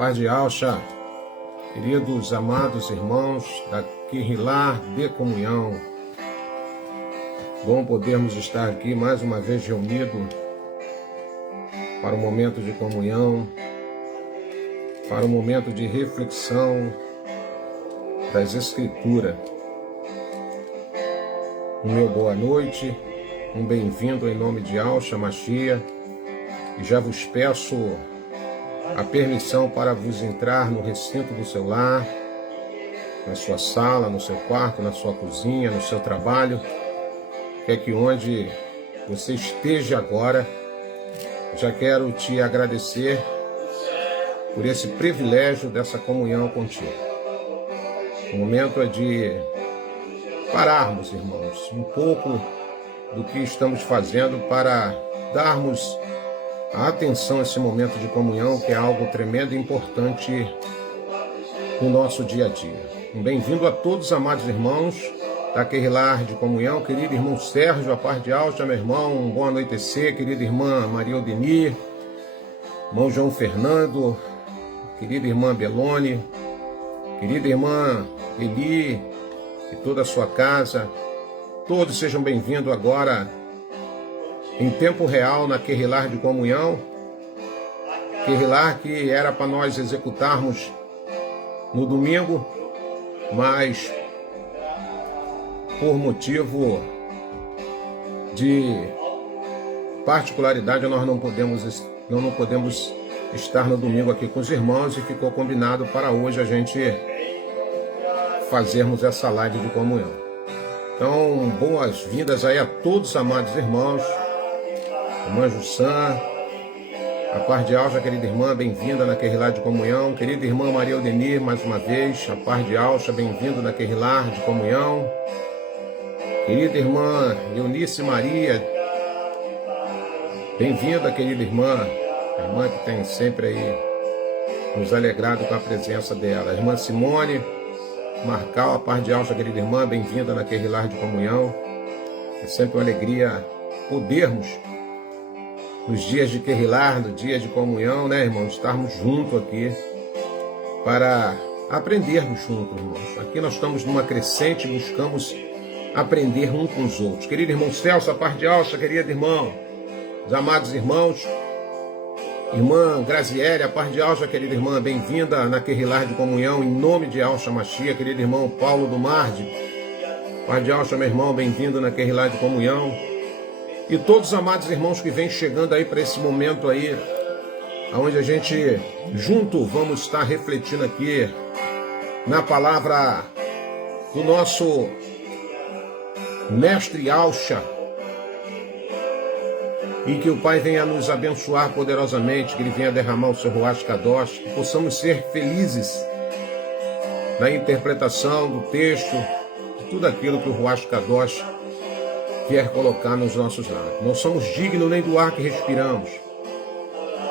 Paz de Alcha, queridos amados irmãos da Quirrilar de Comunhão. Bom podermos estar aqui mais uma vez reunidos para o momento de comunhão, para o momento de reflexão das Escrituras. Um meu boa noite, um bem-vindo em nome de Alcha Machia, e já vos peço a permissão para vos entrar no recinto do seu lar, na sua sala, no seu quarto, na sua cozinha, no seu trabalho, quer que onde você esteja agora, já quero te agradecer por esse privilégio dessa comunhão contigo. O momento é de pararmos, irmãos, um pouco do que estamos fazendo para darmos a atenção a esse momento de comunhão, que é algo tremendo e importante no nosso dia a dia. Um bem-vindo a todos, amados irmãos da Quirrilar de Comunhão, querido irmão Sérgio, a paz de Alcha, meu irmão, um bom anoitecer, querida irmã Maria Odenir, irmão João Fernando, querida irmã Belone, querida irmã Eli e toda a sua casa, todos sejam bem-vindos agora em tempo real na Quirrilar de Comunhão, Quirrilar que era para nós executarmos no domingo, mas por motivo de particularidade nós não podemos estar no domingo aqui com os irmãos, e ficou combinado para hoje a gente fazermos essa live de comunhão. Então, boas-vindas aí a todos os amados irmãos. Irmã Jussan, a paz de Alcha, querida irmã, bem-vinda na Quirrilar de Comunhão. Querida irmã Maria Odenir, mais uma vez, a paz de Alcha, bem-vindo na Quirrilar de Comunhão. Querida irmã Eunice Maria, bem-vinda, querida irmã, a irmã que tem sempre aí nos alegrado com a presença dela. A irmã Simone Marcal, a paz de Alcha, querida irmã, bem-vinda na Quirrilar de Comunhão. É sempre uma alegria podermos, nos dias de Quirrilar, no dia de comunhão, né, irmãos, estarmos juntos aqui para aprendermos juntos, irmãos. Aqui nós estamos numa crescente, buscamos aprender um com os outros. Querido irmão Celso, a paz de Alcha, querido irmão, os amados irmãos, irmã Graziele, a paz de Alcha, querida irmã, bem-vinda na Quirrilar de Comunhão, em nome de Alcha Machia, querido irmão Paulo do Marde, paz de Alcha, meu irmão, bem-vindo na Quirrilar de Comunhão. E todos os amados irmãos que vêm chegando aí para esse momento aí, onde a gente junto vamos estar refletindo aqui na palavra do nosso mestre Alcha, e que o Pai venha nos abençoar poderosamente, que Ele venha derramar o seu Ruach Kadosh, que possamos ser felizes na interpretação do texto, de tudo aquilo que o Ruach Kadosh quer colocar nos nossos lares. Não somos dignos nem do ar que respiramos.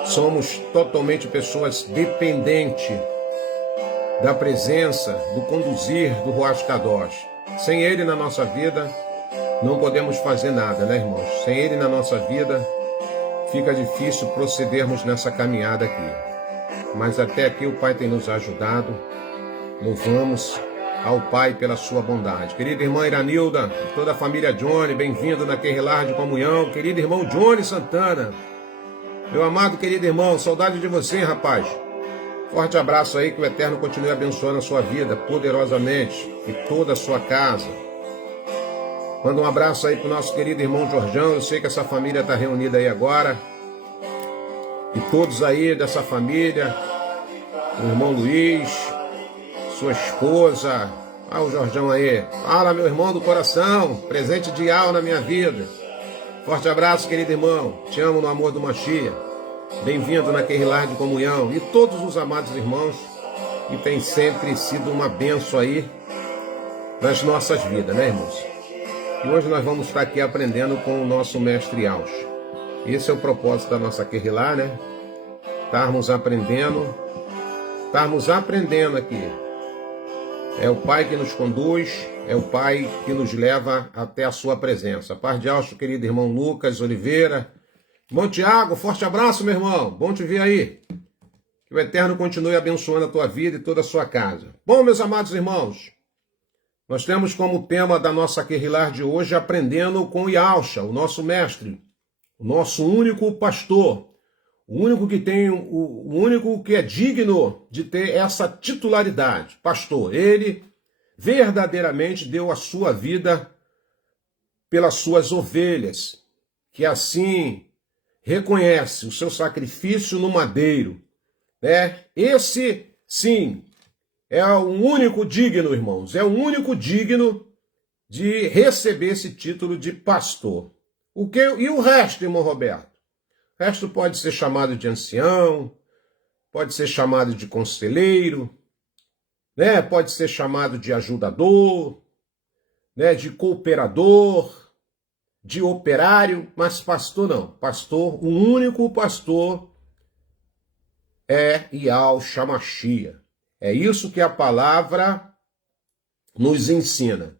Somos totalmente pessoas dependentes da presença, do conduzir do Ruach Kadosh. Sem Ele na nossa vida, não podemos fazer nada, né, irmãos? Sem Ele na nossa vida, fica difícil procedermos nessa caminhada aqui. Mas até aqui o Pai tem nos ajudado. Louvamos ao Pai pela sua bondade. Querida irmã Iranilda, toda a família Johnny, bem-vindo na Quirrilar de Comunhão. Querido irmão Johnny Santana, meu amado querido irmão, saudade de você, rapaz. Forte abraço aí, que o Eterno continue abençoando a sua vida poderosamente e toda a sua casa. Manda um abraço aí pro nosso querido irmão Jorjão. Eu sei que essa família está reunida aí agora. E todos aí dessa família, o irmão Luiz, sua esposa, o Jorjão aí. Fala, meu irmão do coração, presente ideal na minha vida. Forte abraço, querido irmão. Te amo no amor do Machia. Bem-vindo na Quirrilar de Comunhão. E todos os amados irmãos que têm sempre sido uma bênção aí nas nossas vidas, né, irmãos? E hoje nós vamos estar aqui aprendendo com o nosso mestre Alcha. Esse é o propósito da nossa Quirrilar, né? Estarmos aprendendo aqui. É o Pai que nos conduz, é o Pai que nos leva até a sua presença. Paz de Alcha, querido irmão Lucas Oliveira. Irmão Tiago, forte abraço, meu irmão. Bom te ver aí. Que o Eterno continue abençoando a tua vida e toda a sua casa. Bom, meus amados irmãos, nós temos como tema da nossa Querrilar de hoje aprendendo com Yahusha, o nosso mestre, o nosso único pastor, o único que é digno de ter essa titularidade, pastor. Ele verdadeiramente deu a sua vida pelas suas ovelhas, que assim reconhece o seu sacrifício no madeiro, né? Esse, sim, é o único digno, irmãos, é o único digno de receber esse título de pastor. E o resto, irmão Roberto? O resto pode ser chamado de ancião, pode ser chamado de conselheiro, né? Pode ser chamado de ajudador, né? De cooperador, de operário, mas pastor não. Pastor, o único pastor é Yahusha Mashiach. É isso que a palavra nos ensina.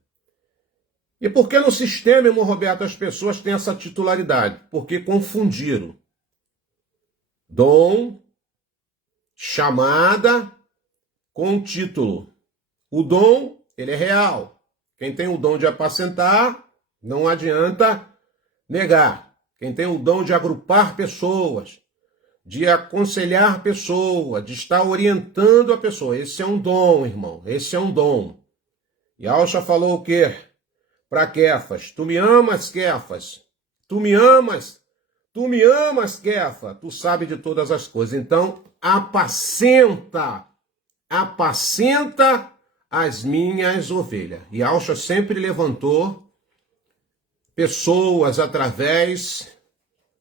E por que no sistema, irmão Roberto, as pessoas têm essa titularidade? Porque confundiram dom, chamada com título. O dom, ele é real. Quem tem o dom de apacentar, não adianta negar. Quem tem o dom de agrupar pessoas, de aconselhar pessoas, de estar orientando a pessoa. Esse é um dom, irmão. Esse é um dom. Yahusha falou o quê? Para Kefas. Tu me amas, Kefas? Tu me amas? Tu me amas, Kefa? Tu sabe de todas as coisas. Então, apacenta as minhas ovelhas. Yahusha sempre levantou pessoas através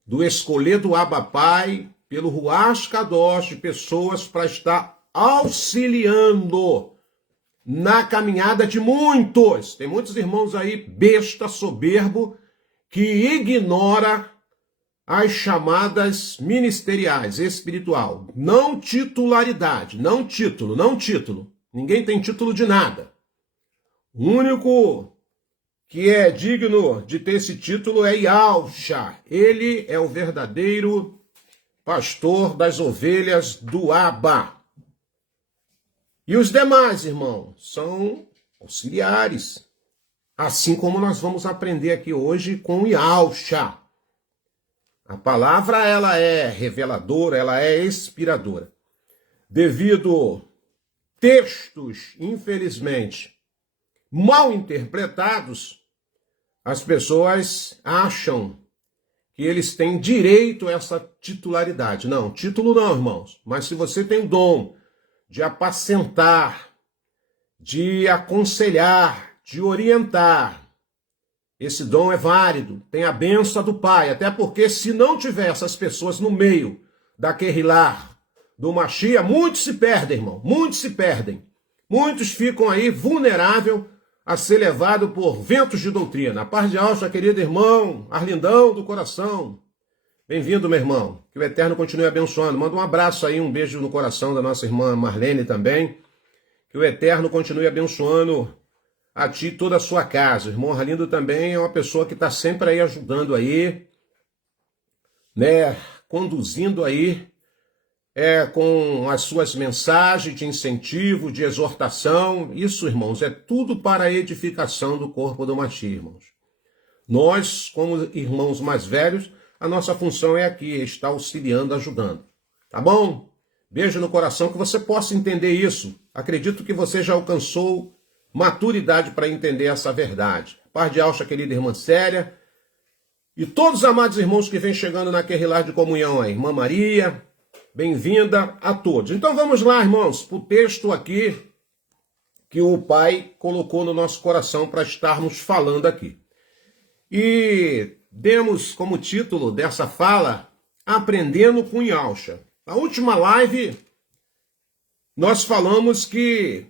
do escolher do Abba Pai, pelo Ruach Kadosh, pessoas para estar auxiliando na caminhada de muitos. Tem muitos irmãos aí, besta, soberbo, que ignora as chamadas ministeriais, espiritual. Não titularidade, não título. Ninguém tem título de nada. O único que é digno de ter esse título é Yahusha. Ele é o verdadeiro pastor das ovelhas do Abba. E os demais, irmão, são auxiliares. Assim como nós vamos aprender aqui hoje com Yahusha. A palavra, ela é reveladora, ela é inspiradora. Devido textos, infelizmente, mal interpretados, as pessoas acham que eles têm direito a essa titularidade. Não, título não, irmãos. Mas se você tem o dom de apacentar, de aconselhar, de orientar, esse dom é válido, tem a bênção do Pai, até porque se não tiver essas pessoas no meio da Querrilar, do Mashiach, muitos se perdem, irmão, muitos se perdem. Muitos ficam aí vulneráveis a ser levados por ventos de doutrina. A paz de Yahusha, querido irmão, Arlindão do coração. Bem-vindo, meu irmão, que o Eterno continue abençoando. Manda um abraço aí, um beijo no coração da nossa irmã Marlene também. Que o Eterno continue abençoando a ti e toda a sua casa. O irmão Arlindo também é uma pessoa que está sempre aí ajudando aí, né, conduzindo aí com as suas mensagens de incentivo, de exortação. Isso, irmãos, é tudo para a edificação do corpo do Mashiach, irmãos. Nós, como irmãos mais velhos, a nossa função é aqui, estar auxiliando, ajudando. Tá bom? Beijo no coração, que você possa entender isso. Acredito que você já alcançou maturidade para entender essa verdade. Paz de Yahusha, querida irmã Célia, e todos os amados irmãos que vêm chegando na Querrilar de comunhão aí. Irmã Maria, bem-vinda a todos. Então vamos lá, irmãos, para o texto aqui que o Pai colocou no nosso coração para estarmos falando aqui. E demos como título dessa fala, Aprendendo com Yahusha. Na última live, nós falamos que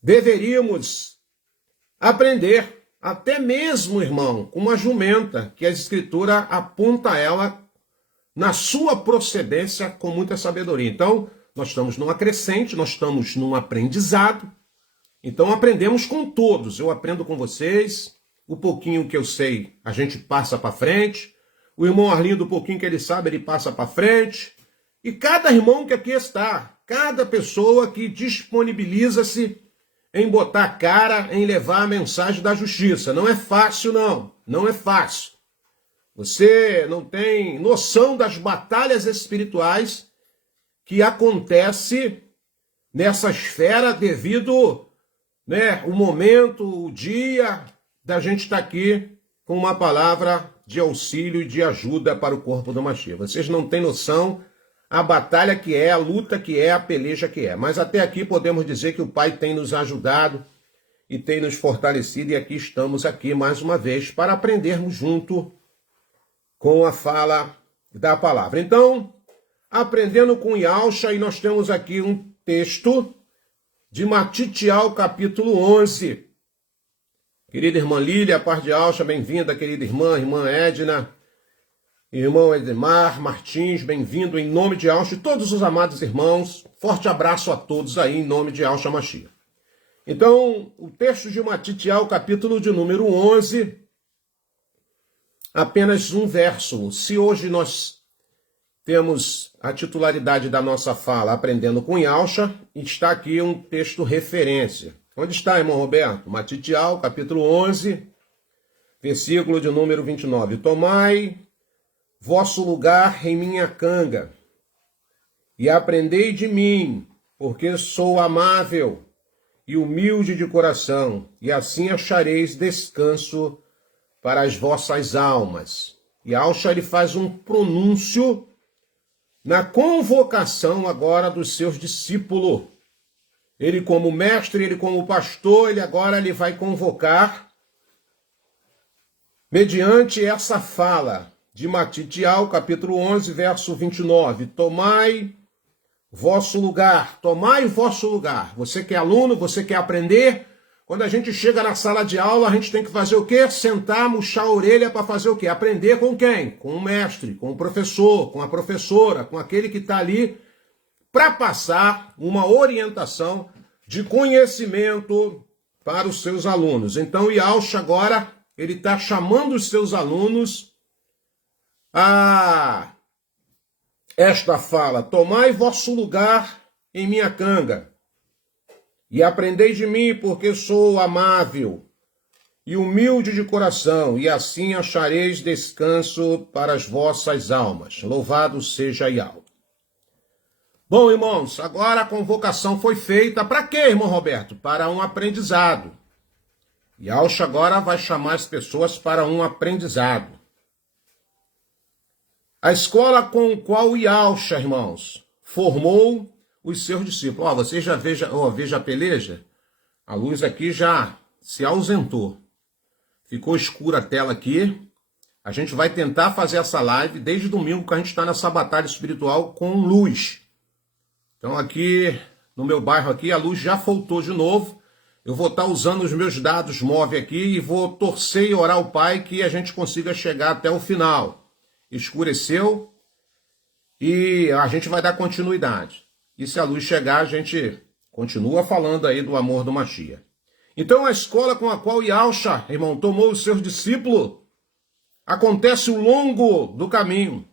deveríamos aprender, até mesmo, irmão, com uma jumenta, que a Escritura aponta ela na sua procedência com muita sabedoria. Então, nós estamos numa crescente, nós estamos num aprendizado, então aprendemos com todos. Eu aprendo com vocês, o pouquinho que eu sei, a gente passa para frente, o irmão Arlindo, o pouquinho que ele sabe, ele passa para frente, E cada irmão que aqui está, cada pessoa que disponibiliza-se em botar a cara, em levar a mensagem da justiça. Não é fácil, não. Não é fácil. Você não tem noção das batalhas espirituais que acontece nessa esfera devido, o momento, o dia da gente estar aqui com uma palavra de auxílio e de ajuda para o corpo do Mashiach. Vocês não têm noção a batalha que é, a luta que é, a peleja que é. Mas até aqui podemos dizer que o Pai tem nos ajudado e tem nos fortalecido, e aqui estamos aqui mais uma vez para aprendermos junto com a fala da palavra. Então, aprendendo com Yalcha, e nós temos aqui um texto de Matitial, capítulo 11. Querida irmã Lília, paz de Yalcha, bem-vinda, querida irmã Edna, irmão Edmar Martins, bem-vindo em nome de Yalcha e todos os amados irmãos. Forte abraço a todos aí em nome de Yalcha Mashiach. Então, o texto de Matitial, capítulo de número 11, apenas um verso. Se hoje nós temos a titularidade da nossa fala aprendendo com Yalcha, está aqui um texto referência. Onde está, irmão Roberto? Matitial, capítulo 11, versículo de número 29. Tomai vosso lugar em minha canga, e aprendei de mim, porque sou amável e humilde de coração, e assim achareis descanso para as vossas almas. E Yalcha, ele faz um pronúncio na convocação agora dos seus discípulos. Ele como mestre, ele como pastor, ele vai convocar, mediante essa fala de Matitial, capítulo 11, verso 29. Tomai vosso lugar, tomai o vosso lugar. Você que é aluno, você quer aprender, quando a gente chega na sala de aula, a gente tem que fazer o quê? Sentar, murchar a orelha para fazer o quê? Aprender com quem? Com o mestre, com o professor, com a professora, com aquele que está ali para passar uma orientação de conhecimento para os seus alunos. Então, Yalcha agora, ele está chamando os seus alunos a esta fala: tomai vosso lugar em minha canga, e aprendei de mim, porque sou amável e humilde de coração, e assim achareis descanso para as vossas almas. Louvado seja Yahweh. Bom, irmãos, agora a convocação foi feita para quê, irmão Roberto? Para um aprendizado. Yalcha agora vai chamar as pessoas para um aprendizado. A escola com a qual Yalcha, irmãos, formou os seus discípulos. Você já veja a peleja? A luz aqui já se ausentou. Ficou escura a tela aqui. A gente vai tentar fazer essa live desde domingo, que a gente está nessa batalha espiritual com luz. Então aqui no meu bairro aqui a luz já voltou de novo. Eu vou estar usando os meus dados móveis aqui e vou torcer e orar ao Pai que a gente consiga chegar até o final. Escureceu e a gente vai dar continuidade. E se a luz chegar, a gente continua falando aí do amor do Mashiach. Então a escola com a qual Yalcha, irmão, tomou os seus discípulos, acontece ao longo do caminho,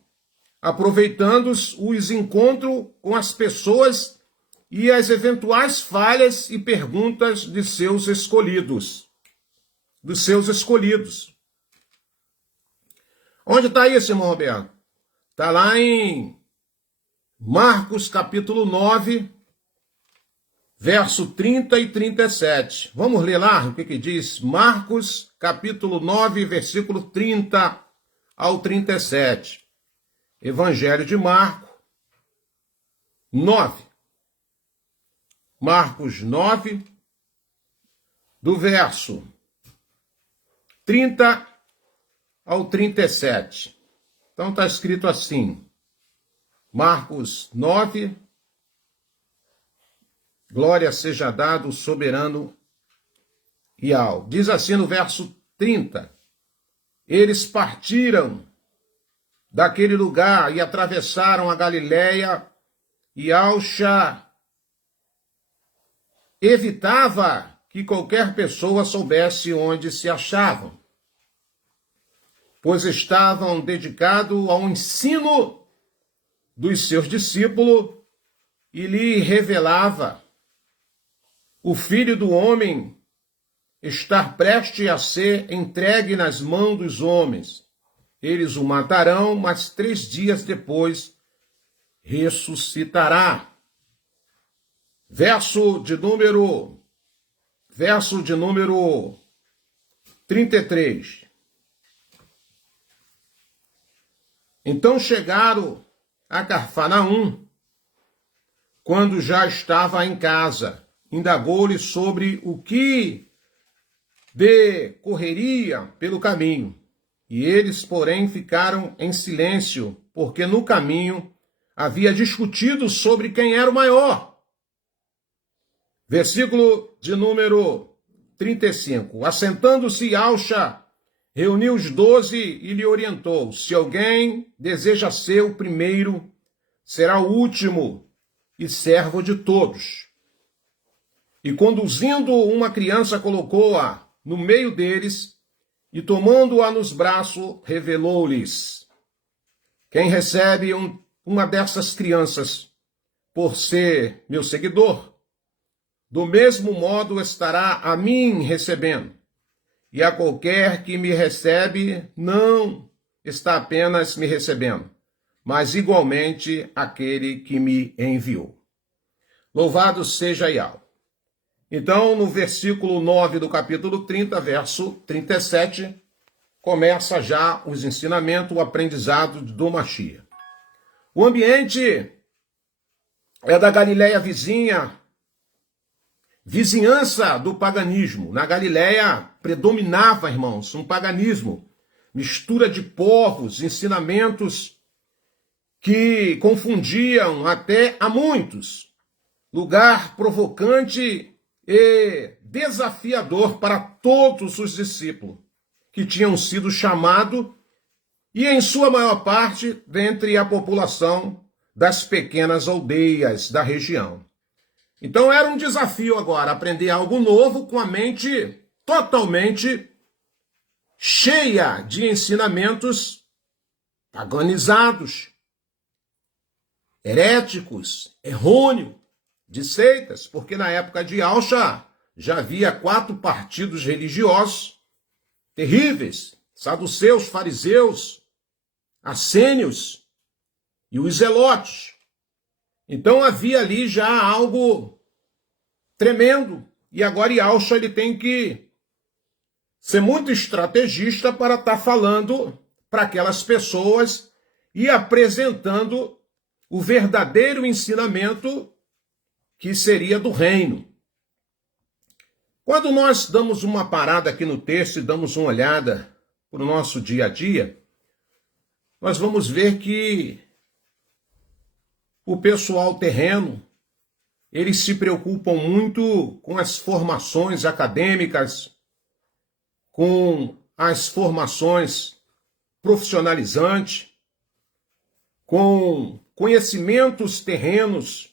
aproveitando os encontros com as pessoas e as eventuais falhas e perguntas de seus escolhidos. Dos seus escolhidos. Onde está isso, irmão Roberto? Está lá em Marcos, capítulo 9, verso 30 e 37. Vamos ler lá o que diz? Marcos, capítulo 9, versículo 30 ao 37. Evangelho de Marcos 9. Marcos 9, do verso 30 ao 37. Então está escrito assim, Marcos 9, glória seja dado o soberano Yahweh. Diz assim no verso 30, eles partiram daquele lugar e atravessaram a Galileia, e Yalcha evitava que qualquer pessoa soubesse onde se achavam, pois estavam dedicados ao ensino dos seus discípulos e lhe revelava: o Filho do Homem estar prestes a ser entregue nas mãos dos homens. Eles o matarão, mas 3 dias depois ressuscitará. Verso de número 33. Então chegaram a Cafarnaum, quando já estava em casa, indagou-lhe sobre o que decorreria pelo caminho. E eles, porém, ficaram em silêncio, porque no caminho havia discutido sobre quem era o maior. Versículo de número 35. Assentando-se Alcha, reuniu os 12 e lhe orientou: se alguém deseja ser o primeiro, será o último e servo de todos. E conduzindo uma criança, colocou-a no meio deles e, tomando-a nos braços, revelou-lhes: quem recebe uma dessas crianças por ser meu seguidor, do mesmo modo estará a mim recebendo. E a qualquer que me recebe, não está apenas me recebendo, mas igualmente aquele que me enviou. Louvado seja Yahweh. Então, no versículo 9 do capítulo 30, verso 37, começa já os ensinamentos, o aprendizado do Mashiach. O ambiente é da Galileia vizinhança do paganismo. Na Galileia predominava, irmãos, um paganismo, mistura de povos, ensinamentos que confundiam até a muitos. Lugar provocante e desafiador para todos os discípulos que tinham sido chamados, e em sua maior parte dentre a população das pequenas aldeias da região. Então era um desafio agora aprender algo novo com a mente totalmente cheia de ensinamentos paganizados, heréticos, errôneos, de seitas, porque na época de Alcha já havia 4 partidos religiosos terríveis: saduceus, fariseus, assênios e os zelotes. Então havia ali já algo tremendo, e agora Alcha ele tem que ser muito estrategista para estar falando para aquelas pessoas e apresentando o verdadeiro ensinamento que seria do reino. Quando nós damos uma parada aqui no texto e damos uma olhada para o nosso dia a dia, nós vamos ver que o pessoal terreno, eles se preocupam muito com as formações acadêmicas, com as formações profissionalizantes, com conhecimentos terrenos,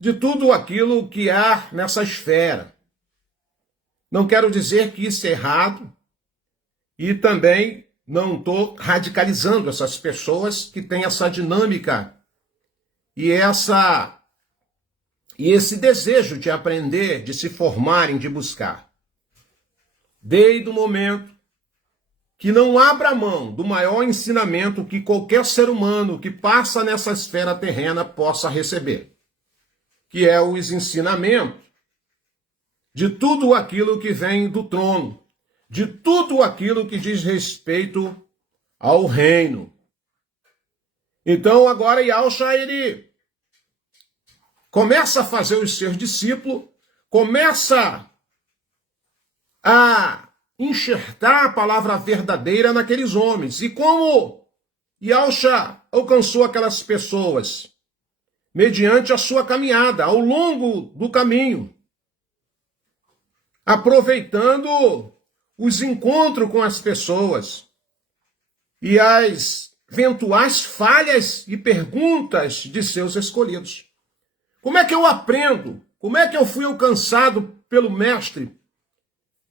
de tudo aquilo que há nessa esfera. Não quero dizer que isso é errado, e também não estou radicalizando essas pessoas que têm essa dinâmica e esse desejo de aprender, de se formarem, de buscar. Desde o momento que não abra mão do maior ensinamento que qualquer ser humano que passa nessa esfera terrena possa receber, que é os ensinamentos de tudo aquilo que vem do trono, de tudo aquilo que diz respeito ao reino. Então agora Yahshua, ele começa a fazer os seus discípulos, começa a enxertar a palavra verdadeira naqueles homens. E como Yahshua alcançou aquelas pessoas? Mediante a sua caminhada, ao longo do caminho, aproveitando os encontros com as pessoas e as eventuais falhas e perguntas de seus escolhidos. Como é que eu aprendo? Como é que eu fui alcançado pelo mestre,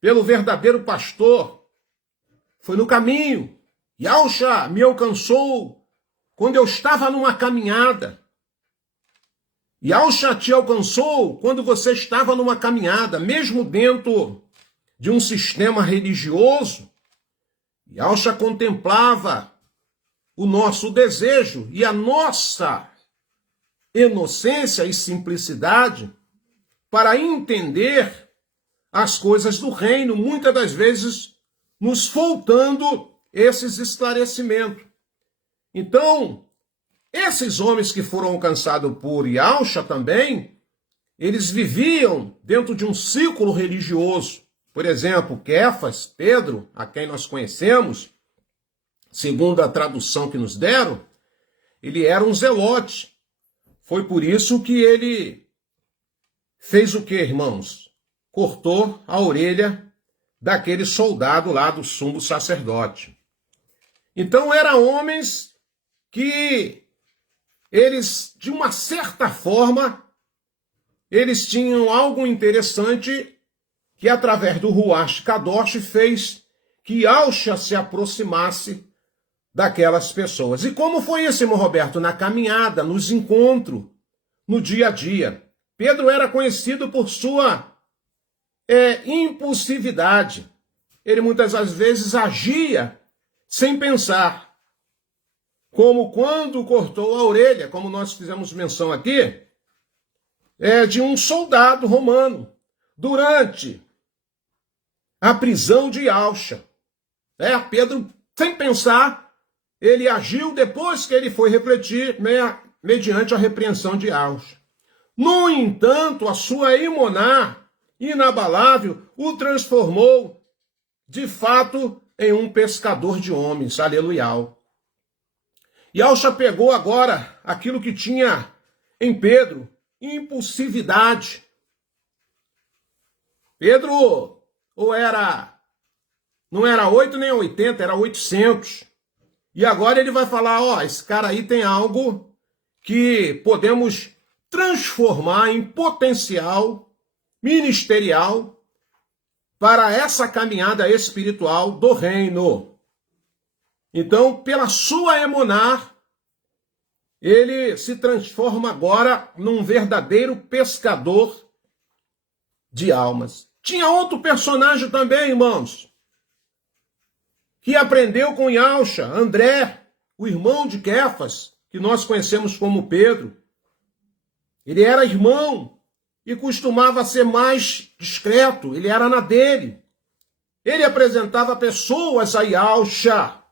pelo verdadeiro pastor? Foi no caminho. Yahshua me alcançou quando eu estava numa caminhada. Yahshua te alcançou quando você estava numa caminhada, mesmo dentro de um sistema religioso. Yahshua contemplava o nosso desejo e a nossa inocência e simplicidade para entender as coisas do reino, muitas das vezes nos faltando esses esclarecimentos. Então, esses homens que foram alcançados por Yahshua também, eles viviam dentro de um círculo religioso. Por exemplo, Kefas, Pedro, a quem nós conhecemos, segundo a tradução que nos deram, ele era um zelote. Foi por isso que ele fez o que, irmãos? Cortou a orelha daquele soldado lá do sumo sacerdote. Então eram homens que eles, de uma certa forma, eles tinham algo interessante que através do Ruach Kadosh fez que Yahshua se aproximasse daquelas pessoas. E como foi isso, irmão Roberto? Na caminhada, nos encontros, no dia a dia. Pedro era conhecido por sua impulsividade. Ele muitas das vezes agia sem pensar. Como quando cortou a orelha, como nós fizemos menção aqui, de um soldado romano, durante a prisão de Yahshua. Pedro, sem pensar, ele agiu depois que ele foi refletir mediante a repreensão de Yahshua. No entanto, a sua imoná inabalável o transformou, de fato, em um pescador de homens. Aleluia. Yahshua pegou agora aquilo que tinha em Pedro, impulsividade. Pedro não era 8 nem 80, era 800. E agora ele vai falar, esse cara aí tem algo que podemos transformar em potencial ministerial para essa caminhada espiritual do reino. Então, pela sua emuná, ele se transforma agora num verdadeiro pescador de almas. Tinha outro personagem também, irmãos, que aprendeu com Yahshua, André, o irmão de Kefas, que nós conhecemos como Pedro. Ele era irmão e costumava ser mais discreto, ele era na dele. Ele apresentava pessoas a Yahshua,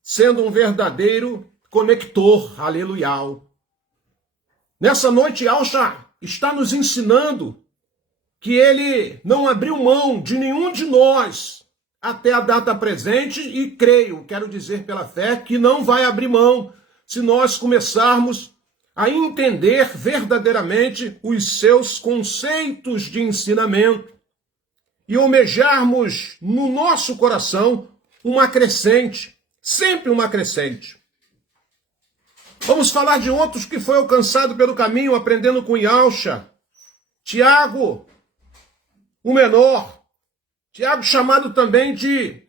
sendo um verdadeiro conector, aleluia. Nessa noite, Yahshua está nos ensinando que ele não abriu mão de nenhum de nós até a data presente e quero dizer pela fé, que não vai abrir mão se nós começarmos a entender verdadeiramente os seus conceitos de ensinamento e almejarmos no nosso coração uma crescente, sempre uma crescente. Vamos falar de outros que foi alcançado pelo caminho, aprendendo com Yahshua. Tiago, o menor. Tiago, chamado também de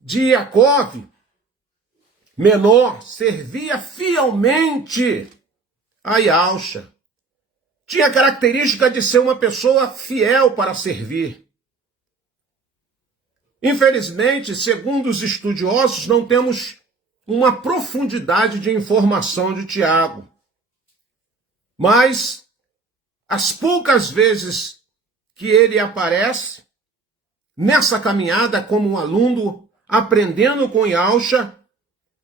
Jacob, menor, servia fielmente a Yahshua. Tinha a característica de ser uma pessoa fiel para servir. Infelizmente, segundo os estudiosos, não temos uma profundidade de informação de Tiago. Mas, as poucas vezes que ele aparece nessa caminhada como um aluno, aprendendo com Yahshua,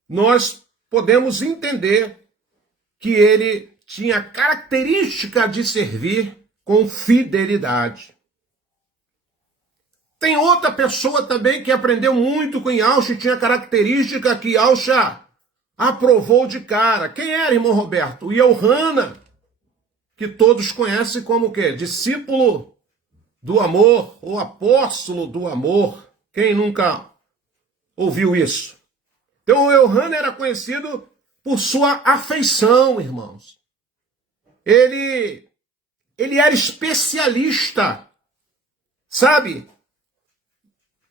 nós podemos entender que ele tinha característica de servir com fidelidade. Tem outra pessoa também que aprendeu muito com Yahshua e tinha característica que Yahshua aprovou de cara. Quem era, irmão Roberto? O Yohana, que todos conhecem como o quê? Discípulo do amor, ou apóstolo do amor. Quem nunca ouviu isso? Então o Yohana era conhecido por sua afeição, irmãos. Ele era especialista, sabe?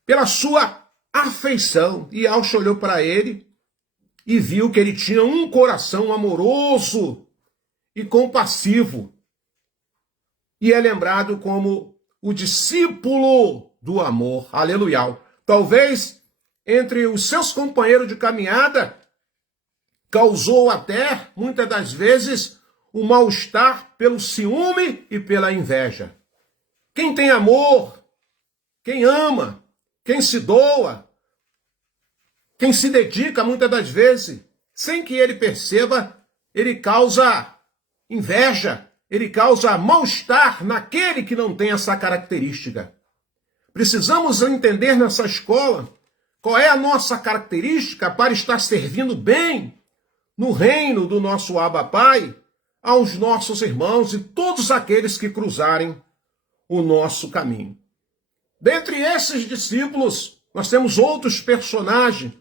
Pela sua afeição. E Yahshua olhou para ele e viu que ele tinha um coração amoroso e compassivo. E é lembrado como o discípulo do amor. Aleluia. Talvez entre os seus companheiros de caminhada causou até, muitas das vezes, o mal-estar pelo ciúme e pela inveja. Quem tem amor, quem ama, quem se doa, quem se dedica, muitas das vezes, sem que ele perceba, ele causa inveja, ele causa mal-estar naquele que não tem essa característica. Precisamos entender nessa escola qual é a nossa característica para estar servindo bem no reino do nosso Abba Pai aos nossos irmãos e todos aqueles que cruzarem o nosso caminho. Dentre esses discípulos, nós temos outros personagens,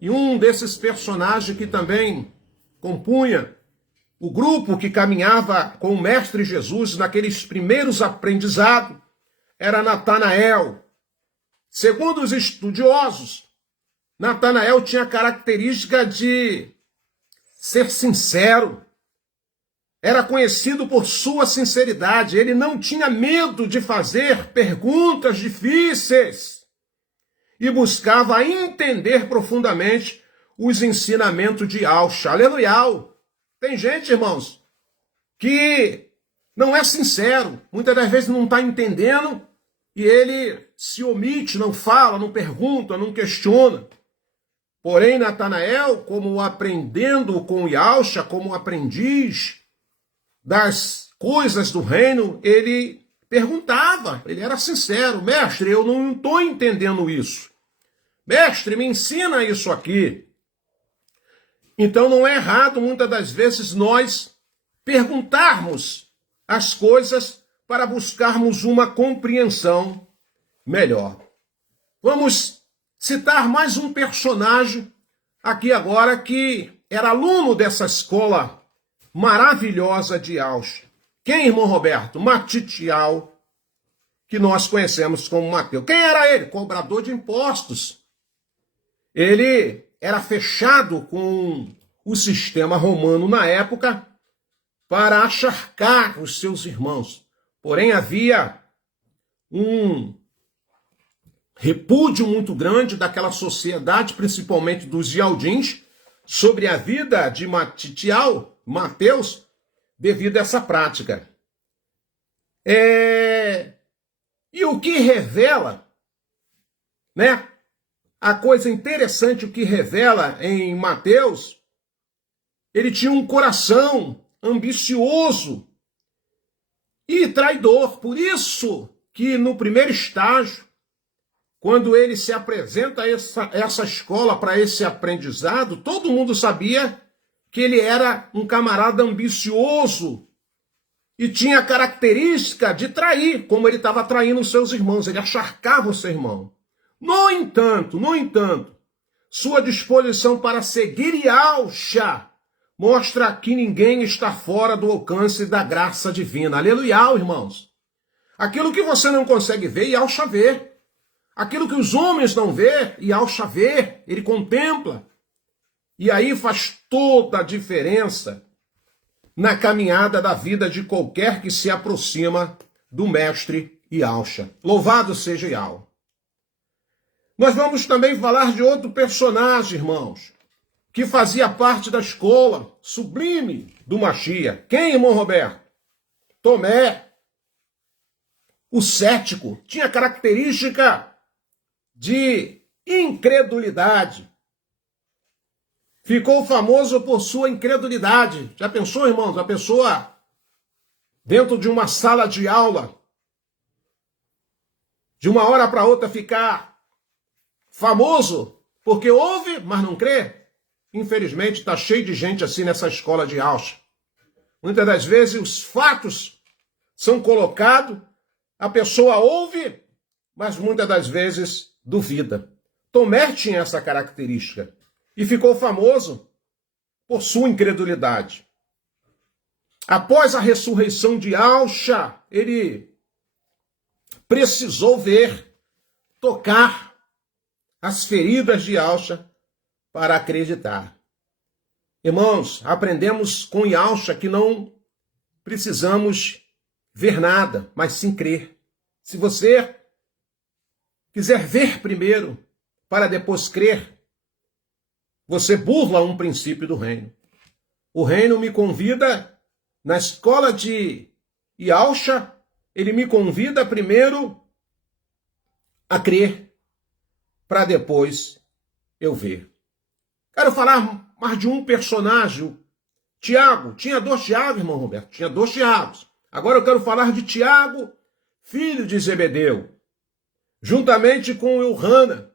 e um desses personagens que também compunha o grupo que caminhava com o Mestre Jesus naqueles primeiros aprendizados era Natanael. Segundo os estudiosos, Natanael tinha a característica de ser sincero. Era conhecido por sua sinceridade. Ele não tinha medo de fazer perguntas difíceis e buscava entender profundamente os ensinamentos de Yahshua. Aleluia! Tem gente, irmãos, que não é sincero. Muitas das vezes não está entendendo e ele se omite, não fala, não pergunta, não questiona. Porém, Natanael, como aprendendo com Yahshua, como aprendiz das coisas do reino, ele perguntava, ele era sincero: mestre, eu não estou entendendo isso. Mestre, me ensina isso aqui. Então não é errado, muitas das vezes, nós perguntarmos as coisas para buscarmos uma compreensão melhor. Vamos citar mais um personagem aqui agora que era aluno dessa escola maravilhosa de Yahshua. Quem, irmão Roberto? Matitial, que nós conhecemos como Mateus. Quem era ele? Cobrador de impostos. Ele era fechado com o sistema romano na época para acharcar os seus irmãos. Porém, havia um repúdio muito grande daquela sociedade, principalmente dos Ialdins, sobre a vida de Matitial, Mateus, devido a essa prática. E o que revela, né? A coisa interessante, o que revela em Mateus, ele tinha um coração ambicioso e traidor. Por isso que no primeiro estágio, quando ele se apresenta a essa escola para esse aprendizado, todo mundo sabia que ele era um camarada ambicioso e tinha a característica de trair, como ele estava traindo os seus irmãos, ele acharcava o seu irmão. No entanto, sua disposição para seguir Yahshua mostra que ninguém está fora do alcance da graça divina. Aleluia, irmãos. Aquilo que você não consegue ver, Yahshua vê. Aquilo que os homens não vê, Yahshua vê, ele contempla. E aí faz toda a diferença na caminhada da vida de qualquer que se aproxima do Mestre Yahshua. Louvado seja Yahweh. Nós vamos também falar de outro personagem, irmãos, que fazia parte da escola sublime do Mashiach. Quem, irmão Roberto? Tomé, o cético, tinha característica de incredulidade. Ficou famoso por sua incredulidade. Já pensou, irmãos, a pessoa dentro de uma sala de aula, de uma hora para outra ficar famoso porque ouve, mas não crê? Infelizmente, está cheio de gente assim nessa escola de Yahshua. Muitas das vezes os fatos são colocados, a pessoa ouve, mas muitas das vezes duvida. Tomé tinha essa característica e ficou famoso por sua incredulidade. Após a ressurreição de Yahshua, ele precisou ver, tocar as feridas de Yahshua para acreditar. Irmãos, aprendemos com Yalcha que não precisamos ver nada, mas sim crer. Se você quiser ver primeiro, para depois crer, você burla um princípio do reino. O reino me convida, na escola de Yalcha, ele me convida primeiro a crer, para depois eu ver. Quero falar mais de um personagem, Tiago. Tinha 2 Tiagos, irmão Roberto, tinha 2 Tiagos. Agora eu quero falar de Tiago, filho de Zebedeu, juntamente com Euhana.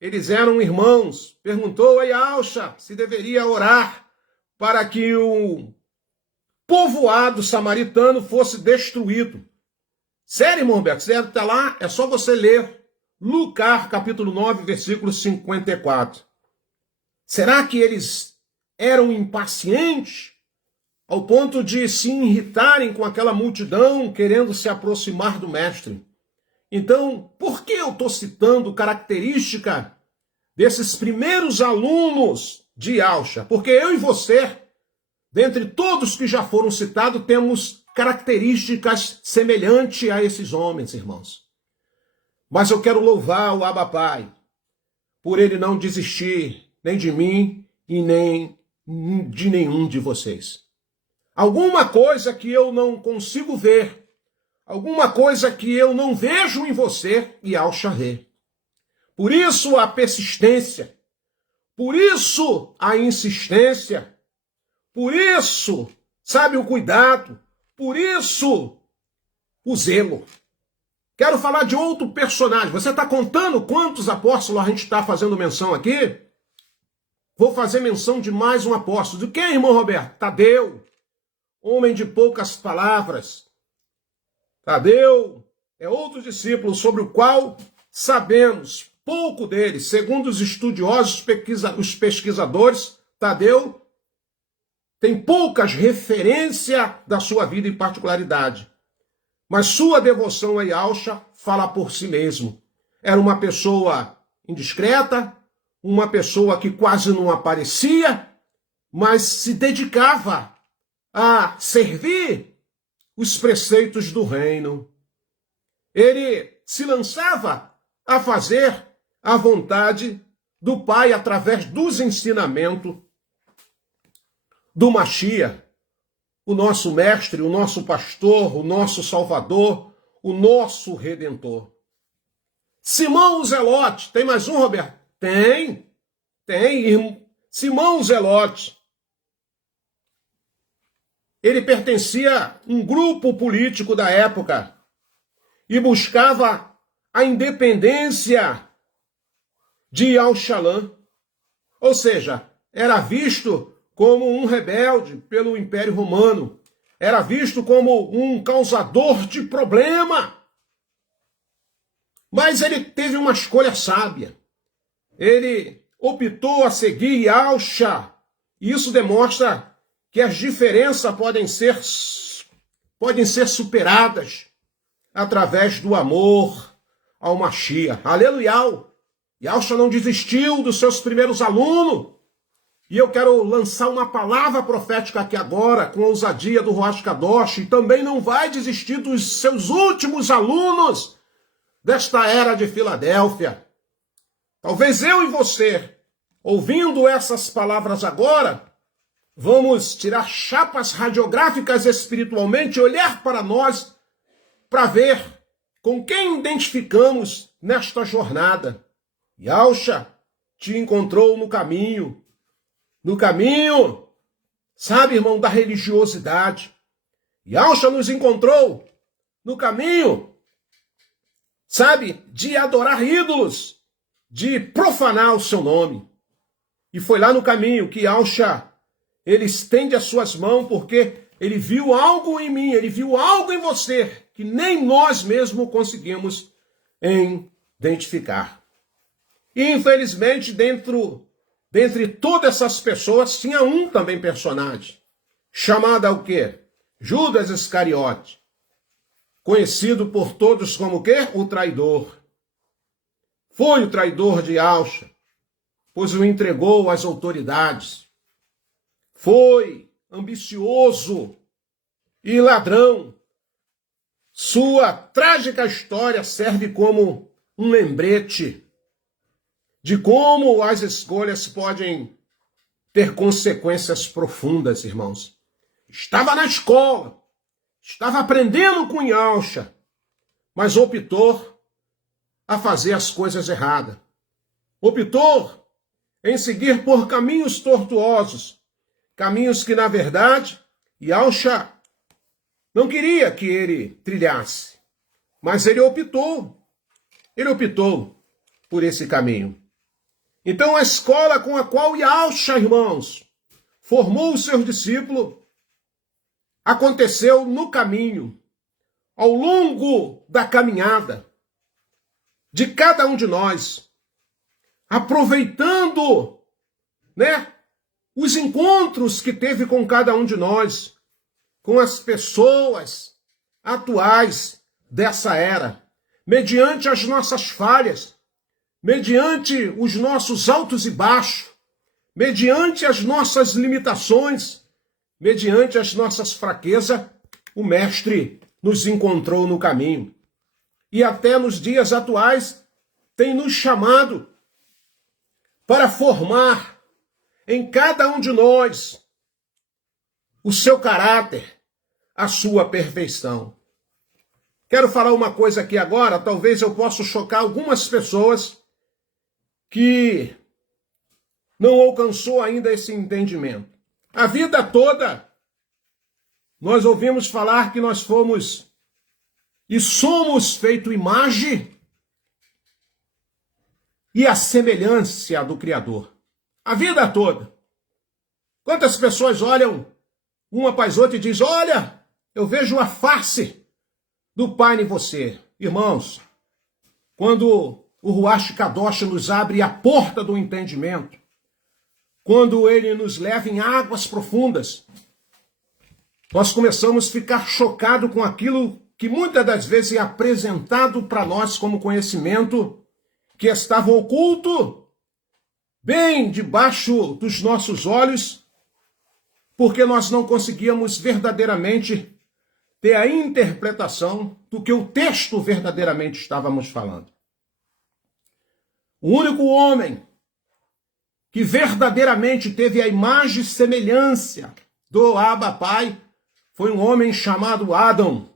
Eles eram irmãos. Perguntou a Yalcha se deveria orar para que o povoado samaritano fosse destruído. Sério, irmão Roberto, você está lá, é só você ler Lucas, capítulo 9, versículo 54. Será que eles eram impacientes ao ponto de se irritarem com aquela multidão querendo se aproximar do mestre? Então, por que eu estou citando característica desses primeiros alunos de Yalcha? Porque eu e você, dentre todos que já foram citados, temos características semelhantes a esses homens, irmãos. Mas eu quero louvar o Abba Pai por ele não desistir nem de mim e nem de nenhum de vocês. Alguma coisa que eu não consigo ver, alguma coisa que eu não vejo em você, Yalcha vê. Por isso a persistência, por isso a insistência, por isso, sabe, o cuidado, por isso o zelo. Quero falar de outro personagem. Você está contando quantos apóstolos a gente está fazendo menção aqui? Vou fazer menção de mais um apóstolo. De quem, irmão Roberto? Tadeu, homem de poucas palavras. Tadeu é outro discípulo sobre o qual sabemos pouco dele. Segundo os estudiosos, os pesquisadores, Tadeu tem poucas referências da sua vida em particularidade. Mas sua devoção a Yalcha fala por si mesmo. Era uma pessoa indiscreta, uma pessoa que quase não aparecia, mas se dedicava a servir os preceitos do reino. Ele se lançava a fazer a vontade do Pai através dos ensinamentos do Mashiach, o nosso mestre, o nosso pastor, o nosso salvador, o nosso redentor. Simão Zelote, tem mais um, Roberto? Tem, irmão. Simão Zelote. Ele pertencia a um grupo político da época e buscava a independência de Yalchalã. Ou seja, era visto como um rebelde pelo Império Romano. Era visto como um causador de problema. Mas ele teve uma escolha sábia. Ele optou a seguir Yalcha. Isso demonstra que as diferenças podem ser superadas através do amor ao Mashiach. Aleluia! Yalcha não desistiu dos seus primeiros alunos. E eu quero lançar uma palavra profética aqui agora, com a ousadia do Ruach Kadosh, e também não vai desistir dos seus últimos alunos desta era de Filadélfia. Talvez eu e você, ouvindo essas palavras agora, vamos tirar chapas radiográficas espiritualmente, olhar para nós, para ver com quem identificamos nesta jornada. Yalcha te encontrou no caminho, sabe, irmão, da religiosidade. Yalcha nos encontrou no caminho, sabe, de adorar ídolos, de profanar o seu nome. E foi lá no caminho que Yalcha, ele estende as suas mãos porque ele viu algo em mim, ele viu algo em você que nem nós mesmos conseguimos identificar. E infelizmente, dentre todas essas pessoas, tinha um também personagem, chamado o quê? Judas Iscariote, conhecido por todos como o quê? O traidor. Foi o traidor de Yalcha, pois o entregou às autoridades. foi ambicioso e ladrão. Sua trágica história serve como um lembrete de como as escolhas podem ter consequências profundas, irmãos. Estava na escola, estava aprendendo com Yalcha, mas optou a fazer as coisas erradas. Optou em seguir por caminhos tortuosos, caminhos que, na verdade, Yalcha não queria que ele trilhasse, mas ele optou por esse caminho. Então a escola com a qual Yalcha, irmãos, formou o seu discípulo, aconteceu no caminho, ao longo da caminhada de cada um de nós, aproveitando, os encontros que teve com cada um de nós, com as pessoas atuais dessa era, mediante as nossas falhas, mediante os nossos altos e baixos, mediante as nossas limitações, mediante as nossas fraquezas, o Mestre nos encontrou no caminho. E até nos dias atuais tem nos chamado para formar em cada um de nós o seu caráter, a sua perfeição. Quero falar uma coisa aqui agora, talvez eu possa chocar algumas pessoas que não alcançou ainda esse entendimento. A vida toda, nós ouvimos falar que nós fomos e somos feito imagem e a semelhança do Criador. A vida toda. Quantas pessoas olham uma para as outras e dizem, olha, eu vejo a face do Pai em você. Irmãos, quando o Ruach Kadosh nos abre a porta do entendimento, quando ele nos leva em águas profundas, nós começamos a ficar chocados com aquilo que muitas das vezes é apresentado para nós como conhecimento que estava oculto, bem debaixo dos nossos olhos, porque nós não conseguíamos verdadeiramente ter a interpretação do que o texto verdadeiramente estávamos falando. O único homem que verdadeiramente teve a imagem e semelhança do Abba Pai foi um homem chamado Adão,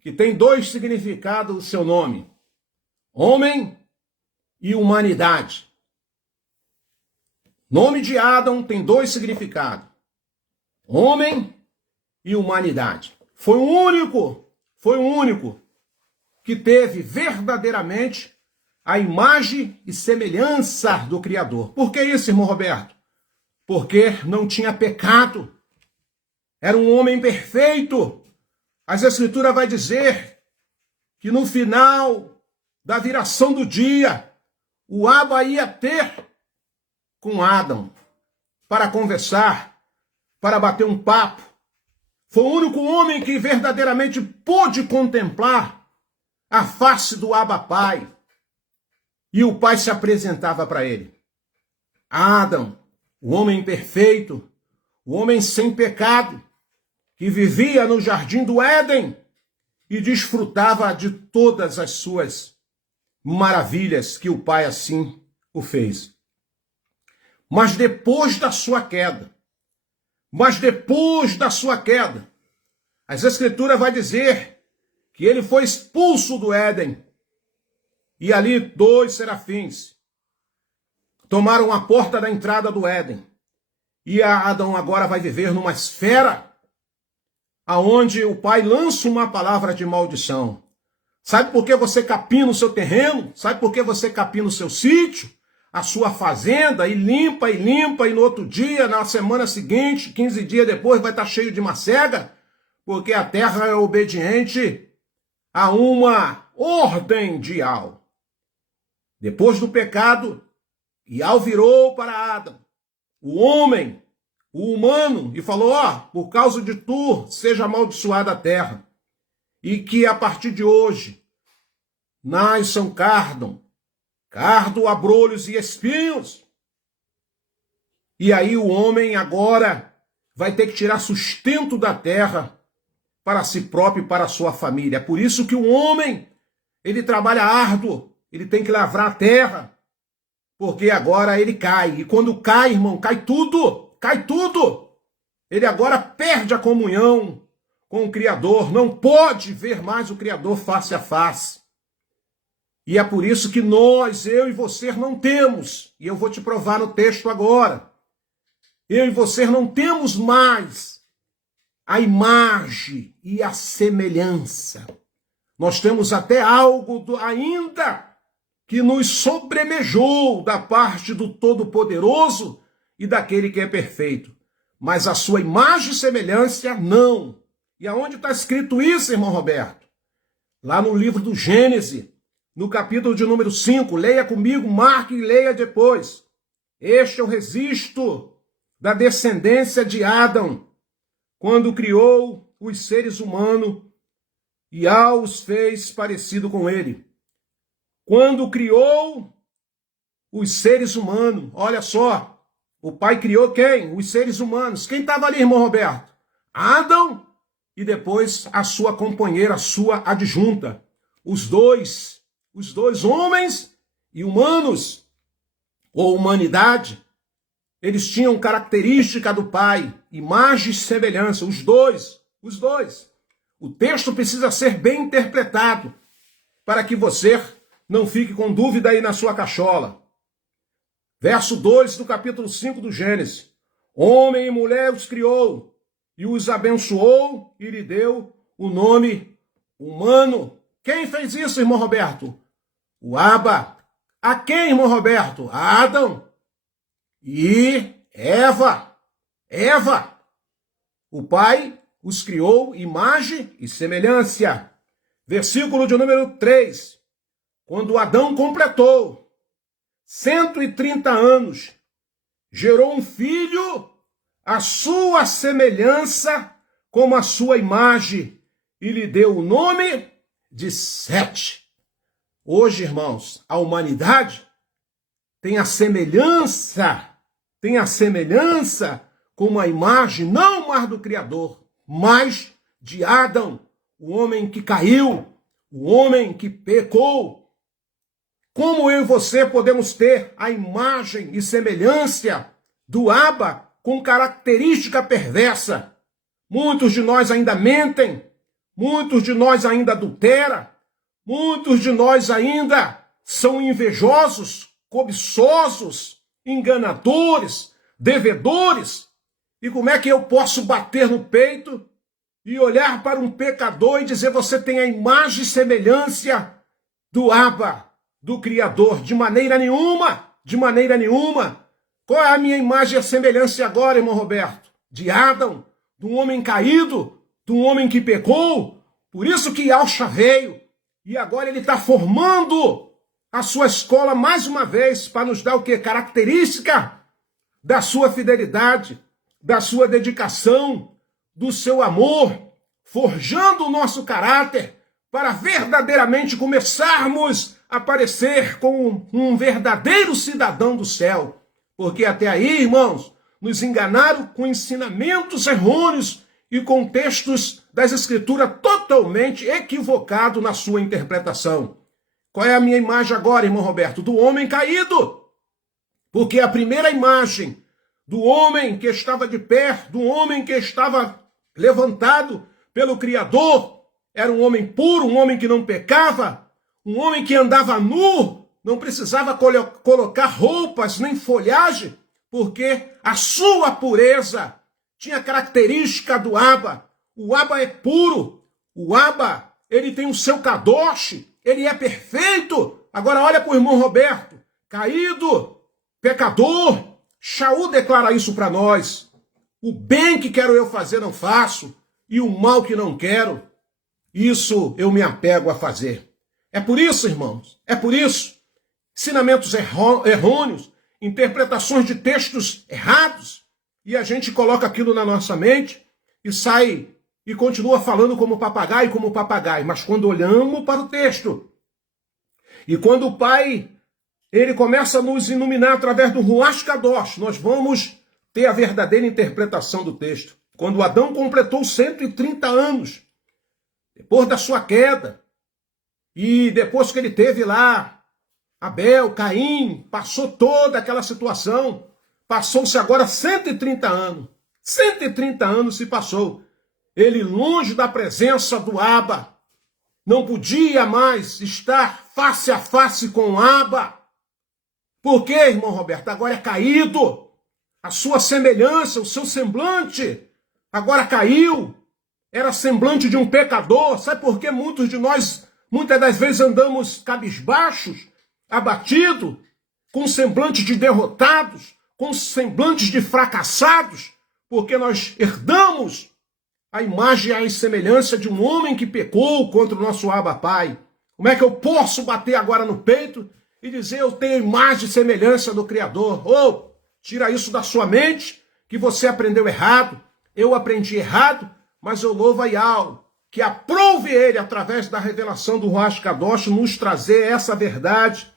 que tem dois significados do seu nome: homem e humanidade. O nome de Adão tem dois significados: homem e humanidade. Foi o único que teve verdadeiramente a imagem e semelhança do Criador. Por que isso, irmão Roberto? Porque não tinha pecado. Era um homem perfeito. As Escrituras vai dizer que no final da viração do dia, o Abba ia ter com Adão para conversar, para bater um papo. Foi o único homem que verdadeiramente pôde contemplar a face do Abba Pai. E o Pai se apresentava para ele. Adão, o homem perfeito, o homem sem pecado, que vivia no jardim do Éden e desfrutava de todas as suas maravilhas que o Pai assim o fez. Mas depois da sua queda, as Escrituras vai dizer que ele foi expulso do Éden. E ali dois serafins tomaram a porta da entrada do Éden. E Adão agora vai viver numa esfera aonde o Pai lança uma palavra de maldição. Sabe por que você capina o seu terreno? Sabe por que você capina o seu sítio? A sua fazenda, e limpa, e no outro dia, na semana seguinte, 15 dias depois, vai estar cheio de macega? Porque a terra é obediente a uma ordem de Yahweh. Depois do pecado, Yahweh virou para Adão, o homem, o humano, e falou, por causa de tu, seja amaldiçoada a terra. E que a partir de hoje, nasçam cardo, abrolhos e espinhos. E aí o homem agora vai ter que tirar sustento da terra para si próprio e para a sua família. É por isso que o homem, ele trabalha árduo, ele tem que lavrar a terra, porque agora ele cai. E quando cai, irmão, cai tudo, cai tudo. Ele agora perde a comunhão com o Criador, não pode ver mais o Criador face a face. E é por isso que nós, eu e você, não temos, e eu vou te provar no texto agora, eu e você não temos mais a imagem e a semelhança. Nós temos até algo ainda que nos sobremejou da parte do Todo-Poderoso e daquele que é perfeito. Mas a sua imagem e semelhança, não. E aonde está escrito isso, irmão Roberto? Lá no livro do Gênesis, no capítulo de número 5, leia comigo, marque e leia depois. Este é o registro da descendência de Adão, quando criou os seres humanos e os fez parecido com ele. Quando criou os seres humanos, olha só, o pai criou quem? Os seres humanos. Quem estava ali, irmão Roberto? Adão e depois a sua companheira, a sua adjunta. Os dois homens e humanos, ou humanidade, eles tinham característica do pai, imagem e semelhança, os dois. O texto precisa ser bem interpretado para que você não fique com dúvida aí na sua cachola. Verso 2 do capítulo 5 do Gênesis. Homem e mulher os criou, e os abençoou, e lhe deu o nome humano. Quem fez isso, irmão Roberto? O Abba. A quem, irmão Roberto? A Adão e Eva. O pai os criou, imagem e semelhança. Versículo de número 3. Quando Adão completou 130 anos, gerou um filho à sua semelhança, como a sua imagem, e lhe deu o nome de Sete. Hoje, irmãos, a humanidade tem a semelhança com a imagem, não mais do Criador, mas de Adão, o homem que caiu, o homem que pecou. Como eu e você podemos ter a imagem e semelhança do Abba com característica perversa? Muitos de nós ainda mentem, muitos de nós ainda adulteram, muitos de nós ainda são invejosos, cobiçosos, enganadores, devedores. E como é que eu posso bater no peito e olhar para um pecador e dizer: você tem a imagem e semelhança do Abba, do Criador? De maneira nenhuma, de maneira nenhuma. Qual é a minha imagem e a semelhança agora, irmão Roberto? De Adão, de um homem caído, de um homem que pecou. Por isso que Yahshua veio. E agora ele está formando a sua escola mais uma vez para nos dar o quê? Característica da sua fidelidade, da sua dedicação, do seu amor, forjando o nosso caráter para verdadeiramente começarmos a parecer com um verdadeiro cidadão do céu. Porque até aí, irmãos, nos enganaram com ensinamentos errôneos e com textos das Escrituras totalmente equivocados na sua interpretação. Qual é a minha imagem agora, irmão Roberto? Do homem caído. Porque a primeira imagem do homem que estava de pé, do homem que estava levantado pelo Criador, era um homem puro, um homem que não pecava, um homem que andava nu, não precisava colocar roupas nem folhagem, porque a sua pureza tinha característica do Abba. O Abba é puro, o Abba, ele tem o seu kadosh, ele é perfeito. Agora olha para o irmão Roberto, caído, pecador. Shaul declara isso para nós. O bem que quero eu fazer não faço, e o mal que não quero, isso eu me apego a fazer. É por isso, irmãos, é por isso. Ensinamentos errôneos, interpretações de textos errados, e a gente coloca aquilo na nossa mente e sai e continua falando como papagaio, mas quando olhamos para o texto, e quando o Pai, ele começa a nos iluminar através do Ruach Kadosh, nós vamos ter a verdadeira interpretação do texto. Quando Adão completou 130 anos, depois da sua queda, e depois que ele teve lá Abel, Caim, passou toda aquela situação, passou-se agora 130 anos. 130 anos se passou. Ele longe da presença do Abba, não podia mais estar face a face com o Abba. Por quê, irmão Roberto? Agora é caído. A sua semelhança, o seu semblante, agora caiu. Era semblante de um pecador. Sabe por que muitos de nós, muitas das vezes, andamos cabisbaixos, abatidos, com semblante de derrotados, com semblantes de fracassados? Porque nós herdamos a imagem e a semelhança de um homem que pecou contra o nosso Abba Pai. Como é que eu posso bater agora no peito e dizer eu tenho imagem e semelhança do Criador? Oh, tira isso da sua mente, que você aprendeu errado, eu aprendi errado, mas eu louvo a Yahweh, que aprove ele, através da revelação do Ruach Kadosh, nos trazer essa verdade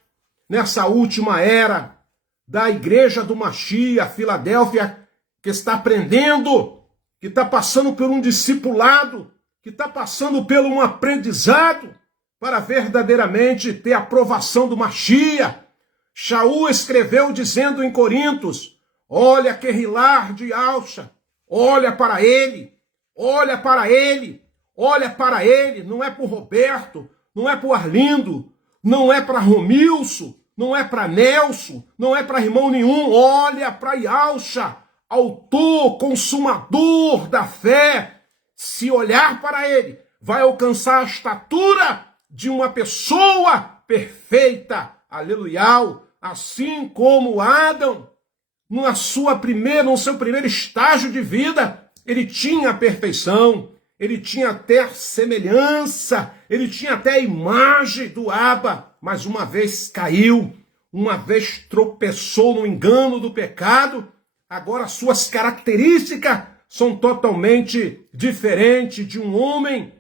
nessa última era da igreja do Mashiach, Filadélfia, que está aprendendo, que está passando por um discipulado, que está passando por um aprendizado para verdadeiramente ter a aprovação do Mashiach. Shaul escreveu dizendo em Coríntios, olha Querilar de Alcha, olha para ele, olha para ele, olha para ele, não é para o Roberto, não é para o Arlindo, não é para Romilson, não é para Nelson, não é para irmão nenhum, olha para Yalcha, autor, consumador da fé. Se olhar para ele, vai alcançar a estatura de uma pessoa perfeita, aleluia, assim como Adão, no seu primeiro estágio de vida, ele tinha a perfeição, ele tinha até a semelhança, ele tinha até a imagem do Abba, mas uma vez caiu, uma vez tropeçou no engano do pecado, agora suas características são totalmente diferentes de um homem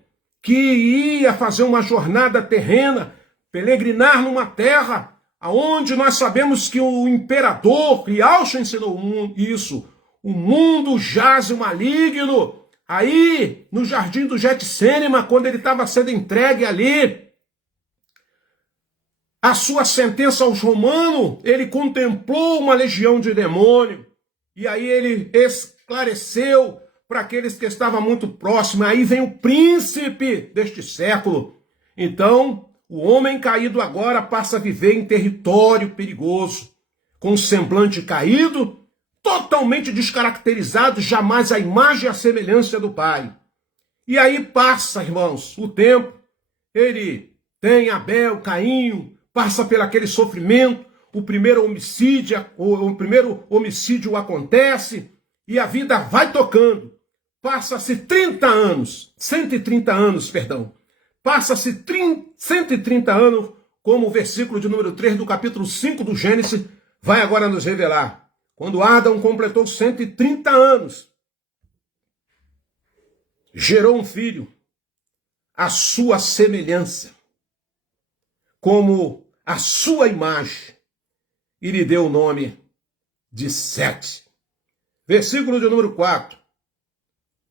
que ia fazer uma jornada terrena, peregrinar numa terra aonde nós sabemos que o imperador, Yalcha ensinou isso, o mundo jaz o maligno. Aí, no jardim do Getsêmani, quando ele estava sendo entregue ali, a sua sentença aos romanos, ele contemplou uma legião de demônios. E aí ele esclareceu para aqueles que estavam muito próximos. Aí vem o príncipe deste século. Então, o homem caído agora passa a viver em território perigoso, com o semblante caído, totalmente descaracterizado, jamais a imagem e a semelhança do Pai. E aí passa, irmãos, o tempo, ele tem Abel, Caim, passa por aquele sofrimento, o primeiro homicídio acontece e a vida vai tocando. Passa-se 30 anos, 130 anos, perdão. Passa-se 130 anos, como o versículo de número 3 do capítulo 5 do Gênesis vai agora nos revelar. Quando Adão completou 130 anos, gerou um filho, à sua semelhança, como a sua imagem, e lhe deu o nome de Sete. Versículo de número 4.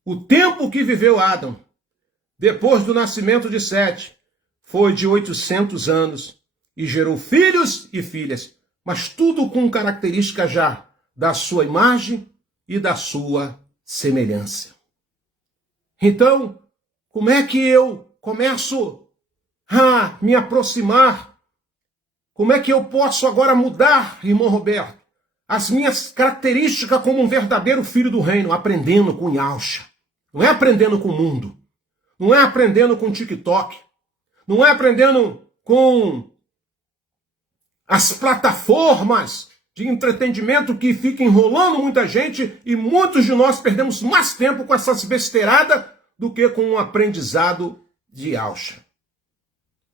O tempo que viveu Adão, depois do nascimento de Sete, foi de 800 anos, e gerou filhos e filhas, mas tudo com característica já da sua imagem e da sua semelhança. Então, como é que eu começo a me aproximar? Como é que eu posso agora mudar, irmão Roberto, as minhas características como um verdadeiro filho do reino? Aprendendo com Yalcha. Não é aprendendo com o mundo. Não é aprendendo com TikTok. Não é aprendendo com as plataformas de entretenimento que fica enrolando muita gente, e muitos de nós perdemos mais tempo com essas besteiradas do que com um aprendizado de Yalcha.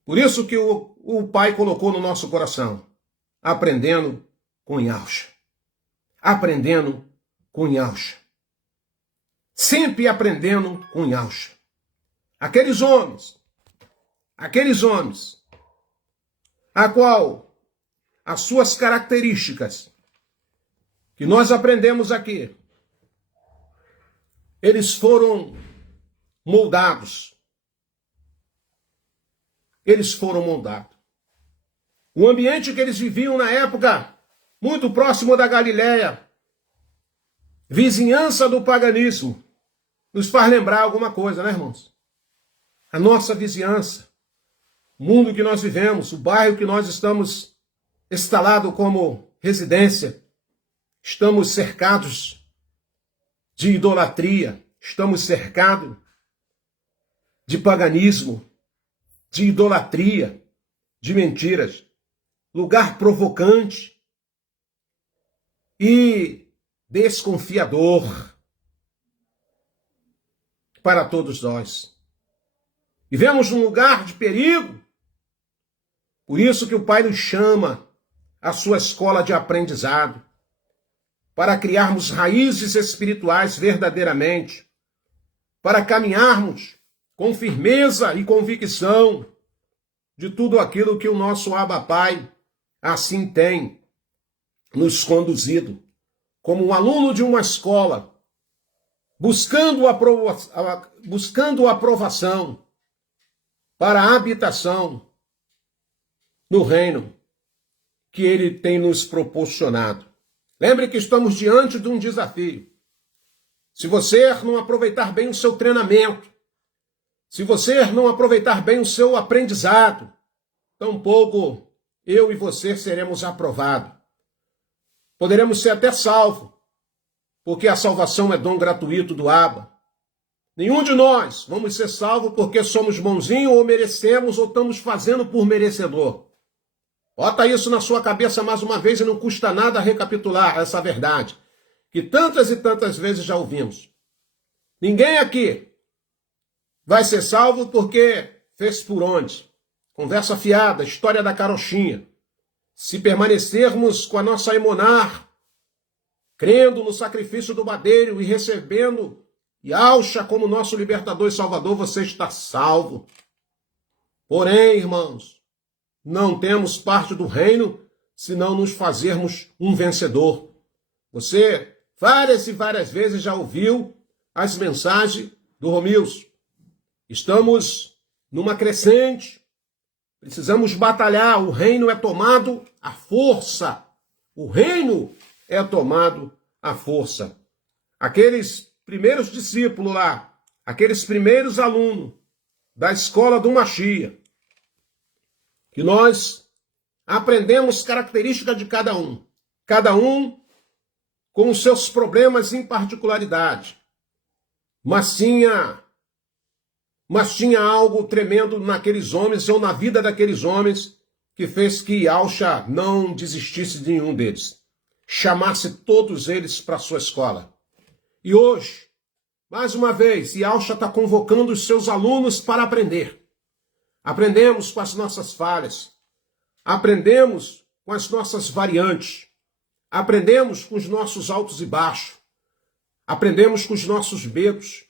Por isso que o Pai colocou no nosso coração, aprendendo com Yalcha. Aprendendo com Yalcha. Sempre aprendendo com Yalcha. Aqueles homens, a qual as suas características que nós aprendemos aqui, eles foram moldados. Eles foram moldados. O ambiente que eles viviam na época, muito próximo da Galileia, vizinhança do paganismo, nos faz lembrar alguma coisa, né, irmãos? A nossa vizinhança, o mundo que nós vivemos, o bairro que nós estamos instalados como residência, estamos cercados de idolatria, estamos cercados de paganismo, de idolatria, de mentiras, lugar provocante e desconfiador para todos nós. Vivemos num lugar de perigo, por isso que o Pai nos chama à sua escola de aprendizado, para criarmos raízes espirituais verdadeiramente, para caminharmos com firmeza e convicção de tudo aquilo que o nosso Abba Pai assim tem nos conduzido, como um aluno de uma escola, buscando aprovação para a habitação no reino que ele tem nos proporcionado. Lembre que estamos diante de um desafio. Se você não aproveitar bem o seu treinamento, se você não aproveitar bem o seu aprendizado, tampouco eu e você seremos aprovados. Poderemos ser até salvos, porque a salvação é dom gratuito do Abba. Nenhum de nós vamos ser salvos porque somos bonzinhos ou merecemos ou estamos fazendo por merecedor. Bota isso na sua cabeça mais uma vez e não custa nada recapitular essa verdade, que tantas e tantas vezes já ouvimos. Ninguém aqui vai ser salvo porque fez por onde. Conversa fiada, história da carochinha. Se permanecermos com a nossa emunar, crendo no sacrifício do madeiro e recebendo Yahshua como nosso libertador e salvador, você está salvo. Porém, irmãos, não temos parte do reino se não nos fazermos um vencedor. Você várias e várias vezes já ouviu as mensagens do Romilson. Estamos numa crescente, precisamos batalhar, o reino é tomado à força. O reino é tomado à força. Aqueles primeiros discípulos lá, aqueles primeiros alunos da escola do Mashiach, que nós aprendemos características de cada um com os seus problemas em particularidade, mas tinha algo tremendo naqueles homens ou na vida daqueles homens que fez que Yahshua não desistisse de nenhum deles, chamasse todos eles para a sua escola. E hoje, mais uma vez, Yahshua está convocando os seus alunos para aprender. Aprendemos com as nossas falhas, aprendemos com as nossas variantes, aprendemos com os nossos altos e baixos, aprendemos com os nossos medos,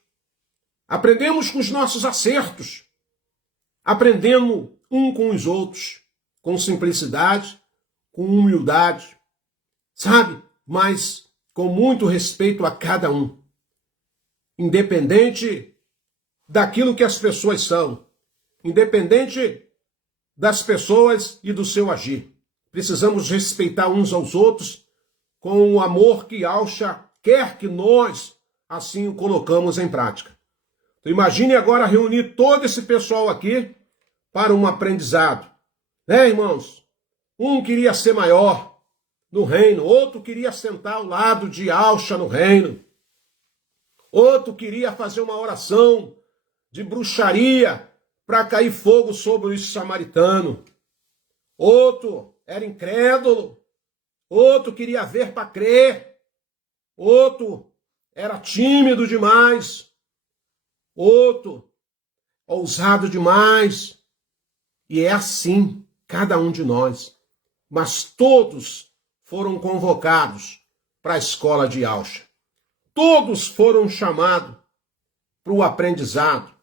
aprendemos com os nossos acertos, aprendendo um com os outros, com simplicidade, com humildade, sabe? Mas com muito respeito a cada um, independente daquilo que as pessoas são, independente das pessoas e do seu agir. Precisamos respeitar uns aos outros com o amor que Yahshua quer que nós assim o colocamos em prática. Então, imagine agora reunir todo esse pessoal aqui para um aprendizado. Né, irmãos? Um queria ser maior no reino, outro queria sentar ao lado de Yahshua no reino, outro queria fazer uma oração de bruxaria para cair fogo sobre os samaritanos. Outro era incrédulo. Outro queria ver para crer. Outro era tímido demais. Outro ousado demais. E é assim, cada um de nós. Mas todos foram convocados para a escola de Yahshua. Todos foram chamados para o aprendizado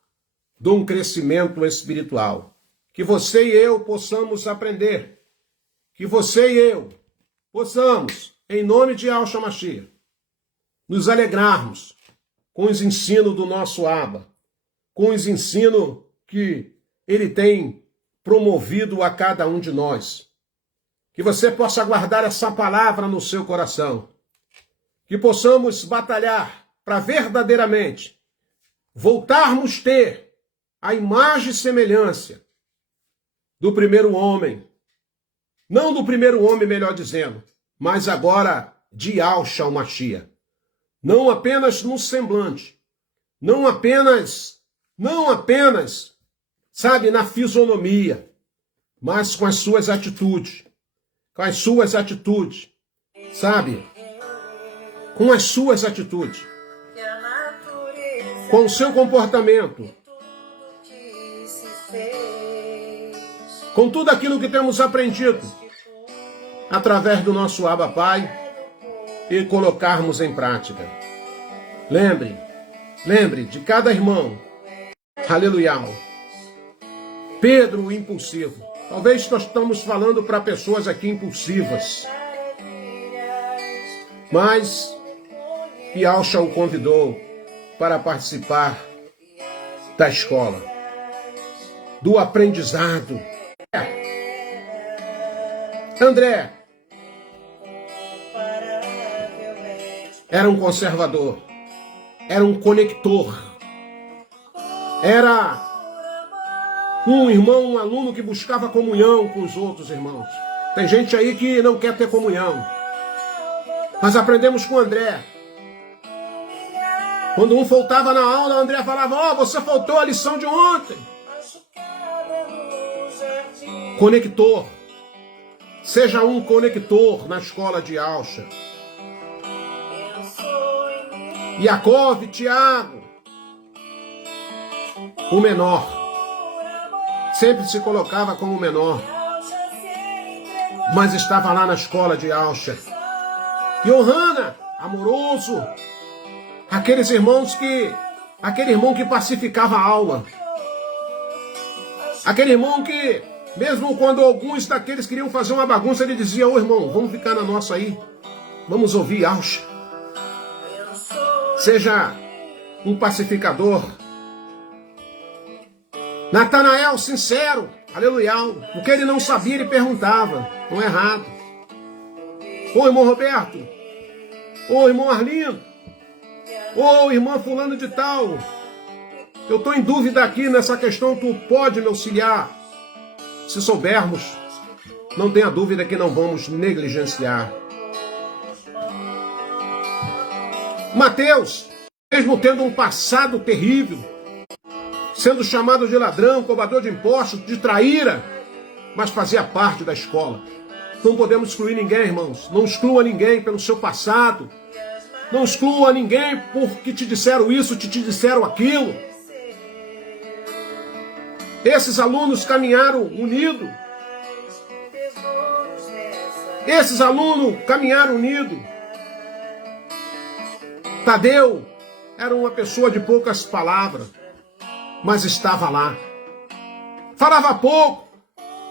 de um crescimento espiritual. Que você e eu possamos aprender. Que você e eu possamos em nome de Yahshua Mashiach, nos alegrarmos com os ensinos do nosso Abba, com os ensinos que ele tem promovido a cada um de nós. Que você possa guardar essa palavra no seu coração. Que possamos batalhar para verdadeiramente voltarmos a ter a imagem e semelhança do primeiro homem. Não do primeiro homem, melhor dizendo, mas agora de Yahshua Mashiach. Não apenas no semblante, não apenas, sabe, na fisionomia, mas com as suas atitudes. Com as suas atitudes, sabe? Com as suas atitudes. Com o seu comportamento. Com tudo aquilo que temos aprendido através do nosso Abba Pai e colocarmos em prática. Lembre de cada irmão. Aleluia. Pedro, o impulsivo. Talvez nós estamos falando para pessoas aqui impulsivas. Mas Yahshua o convidou para participar da escola, do aprendizado. André era um conservador, era um conector, era um irmão, um aluno que buscava comunhão com os outros irmãos. Tem gente aí que não quer ter comunhão. Mas aprendemos com André. Quando um faltava na aula, André falava: ó, você faltou a lição de ontem. Conector. Seja um conector na escola de Yahshua. Yaakov, Tiago, o menor, sempre se colocava como o menor, mas estava lá na escola de Yahshua. Yohana, amoroso, aquele irmão que pacificava a aula, aquele irmão que, mesmo quando alguns daqueles queriam fazer uma bagunça, ele dizia: ô irmão, vamos ficar na nossa aí, vamos ouvir Yahshua. Seja um pacificador. Natanael, sincero, aleluia. O que ele não sabia, ele perguntava. Não é errado. Ô irmão Roberto, ô irmão Arlindo, ô irmã fulano de tal, eu estou em dúvida aqui nessa questão, tu pode me auxiliar? Se soubermos, não tenha dúvida que não vamos negligenciar. Mateus, mesmo tendo um passado terrível, sendo chamado de ladrão, cobrador de impostos, de traíra, mas fazia parte da escola. Não podemos excluir ninguém, irmãos. Não exclua ninguém pelo seu passado. Não exclua ninguém porque te disseram isso, te disseram aquilo. Esses alunos caminharam unidos. Esses alunos caminharam unidos. Tadeu era uma pessoa de poucas palavras, mas estava lá. Falava pouco.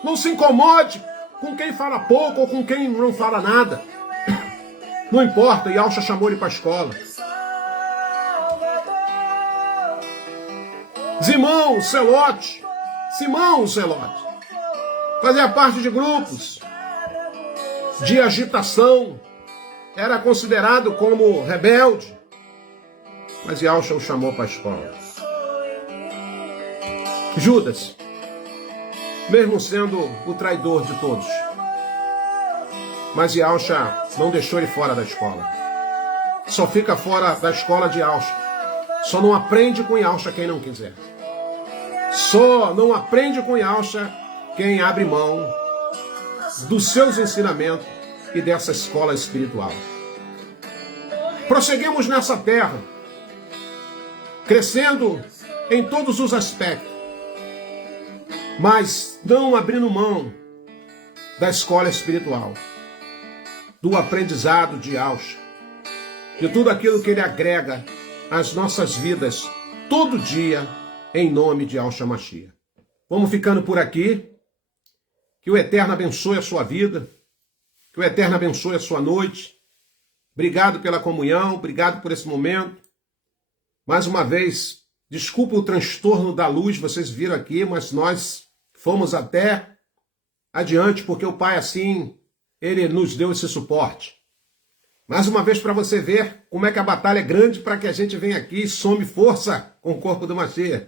Não se incomode com quem fala pouco ou com quem não fala nada. Não importa, Yahshua chamou ele para a escola. Simão Zelote, fazia parte de grupos de agitação, era considerado como rebelde, mas Yahshua o chamou para a escola. Judas, mesmo sendo o traidor de todos, mas Yahshua não deixou ele fora da escola. Só fica fora da escola de Yahshua. Só não aprende com Yahshua quem não quiser. Só não aprende com Yahshua quem abre mão dos seus ensinamentos e dessa escola espiritual. Prosseguimos nessa terra, crescendo em todos os aspectos, mas não abrindo mão da escola espiritual, do aprendizado de Yahshua, de tudo aquilo que ele agrega às nossas vidas todo dia, em nome de Yahshua Mashiach. Vamos ficando por aqui. Que o Eterno abençoe a sua vida, que o Eterno abençoe a sua noite, Obrigado pela comunhão, obrigado por esse momento. Mais uma vez, desculpa o transtorno da luz, vocês viram aqui, mas nós fomos até adiante, porque o Pai, assim, Ele nos deu esse suporte. Mais uma vez, para você ver como é que a batalha é grande para que a gente venha aqui e some força com o corpo do Mashiach.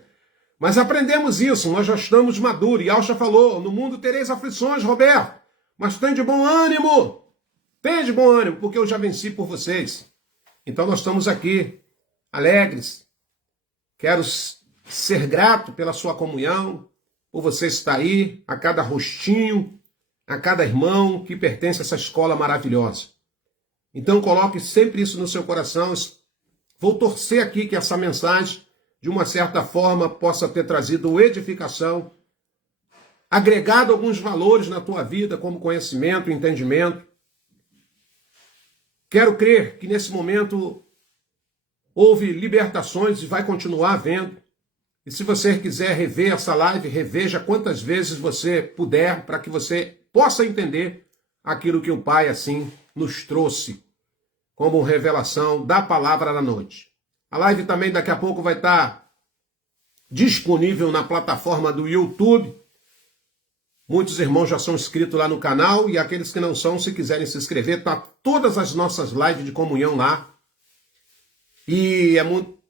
Mas aprendemos isso, nós já estamos maduros. E Alcha falou, no mundo tereis aflições, Roberto, mas tem de bom ânimo. Tem de bom ânimo, porque eu já venci por vocês. Então nós estamos aqui, alegres. Quero ser grato pela sua comunhão, por você estar aí, a cada rostinho, a cada irmão que pertence a essa escola maravilhosa. Então coloque sempre isso no seu coração. Vou torcer aqui que essa mensagem, de uma certa forma, possa ter trazido edificação, agregado alguns valores na tua vida, como conhecimento, entendimento. Quero crer que nesse momento houve libertações e vai continuar havendo. E se você quiser rever essa live, reveja quantas vezes você puder, para que você possa entender aquilo que o Pai, assim, nos trouxe como revelação da palavra da noite. A live também daqui a pouco vai estar disponível na plataforma do YouTube. Muitos irmãos já são inscritos lá no canal e aqueles que não são, se quiserem se inscrever, tá todas as nossas lives de comunhão lá. E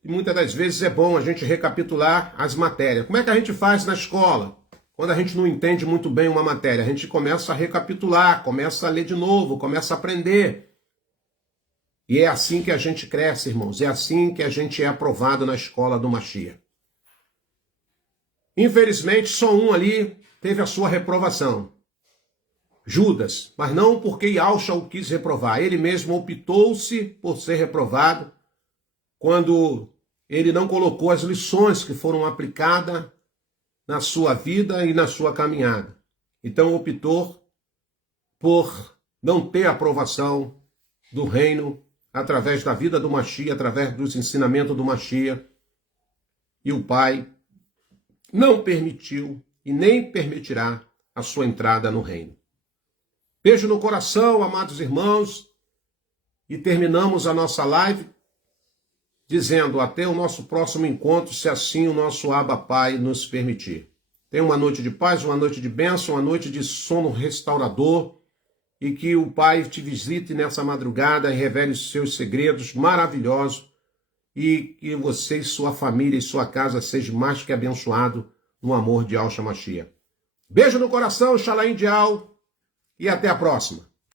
muitas das vezes é bom a gente recapitular as matérias. Como é que a gente faz na escola? Quando a gente não entende muito bem uma matéria, a gente começa a recapitular, começa a ler de novo, começa a aprender. E é assim que a gente cresce, irmãos. É assim que a gente é aprovado na escola do Mashiach. Infelizmente, só um ali teve a sua reprovação. Judas. Mas não porque Yahshua o quis reprovar. Ele mesmo optou-se por ser reprovado quando ele não colocou as lições que foram aplicadas na sua vida e na sua caminhada. Então optou por não ter a aprovação do reino através da vida do Mashiach, através dos ensinamentos do Mashiach. E o Pai não permitiu e nem permitirá a sua entrada no reino. Beijo no coração, amados irmãos, e terminamos a nossa live dizendo até o nosso próximo encontro, se assim o nosso Abba Pai nos permitir. Tenha uma noite de paz, uma noite de bênção, uma noite de sono restaurador, e que o Pai te visite nessa madrugada e revele os seus segredos maravilhosos, e que você e sua família e sua casa sejam mais que abençoados no amor de Yahshua Mashiach. Beijo no coração, Shalom Dial, e até a próxima.